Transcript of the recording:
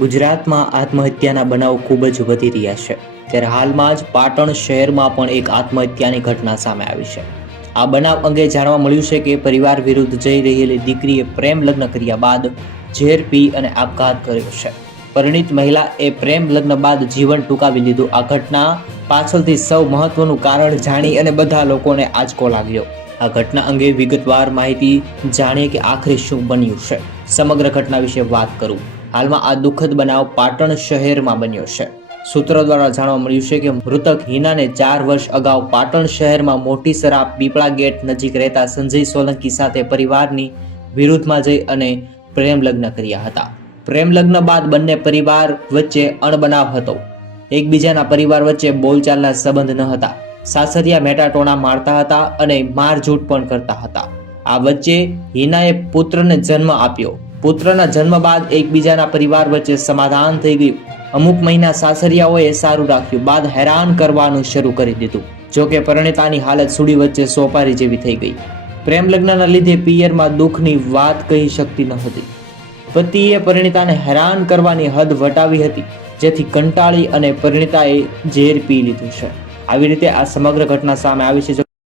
ગુજરાતમાં આત્મહત્યાના બનાવ ખૂબ જ વધી રહ્યા છે. ત્યારે હાલમાં જ પાટણ શહેરમાં પણ એક આત્મહત્યાની ઘટના સામે આવી છે. આ બનાવ અંગે જાણવા મળ્યું છે કે પરિવાર વિરુદ્ધ જઈ રહેલી દીકરીએ પ્રેમ લગ્ન કર્યા બાદ ઝેર પી અને આપઘાત કર્યો છે. પરિણીત મહિલા એ પ્રેમ લગ્ન બાદ જીવન ટૂંકાવી લીધું. આ ઘટના પાછળથી સૌ મહત્વનું કારણ જાણી અને બધા લોકોને આંચકો લાગ્યો. આ ઘટના અંગે વિગતવાર માહિતી જાણીએ કે આખરે શું બન્યું છે. સમગ્ર ઘટના વિશે વાત કરું. હાલમાં આ દુઃખદ બનાવ પાટણ શહેરમાં બન્યો છે. સૂત્રો દ્વારા જાણવા મળ્યું છે કે મૃતક હિનાને ચાર વર્ષ અગાઉ પાટણ શહેરમાં મોટી સરા પીપળા ગેટ નજીક રહેતા સંજય સોલંકી સાથે પરિવારની વિરુદ્ધમાં જઈ અને પ્રેમ લગ્ન કર્યા હતા. પ્રેમ લગ્ન બાદ બંને પરિવાર વચ્ચે અણબનાવ હતો. એકબીજાના પરિવાર વચ્ચે બોલચાલના સંબંધ ન હતા. સાસરિયા મેટાટોણા મારતા હતા અને મારઝૂટ પણ કરતા હતા. આ વચ્ચે હિનાએ પુત્રને જન્મ આપ્યો. પુત્રના જન્મ બાદ એકબીજાના પરિવાર વચ્ચે સમાધાન થઈ ગયું. અમુક મહિના સાસરિયાઓએ સારું રાખ્યું. બાદ હેરાન કરવાનું શરૂ કરી દીધું. જોકે પરિણીતાની હાલત સુડી વચ્ચે સોપારી જેવી થઈ ગઈ. પ્રેમ લગ્નના લીધે પિયરમાં દુઃખની વાત કહી શકતી ન હતી. પતિએ પરિણીતાને હેરાન કરવાની હદ વટાવી હતી, જેથી કંટાળી અને પરિણીતાએ ઝેર પી લીધું છે. આવી રીતે આ સમગ્ર ઘટના સામે આવી છે.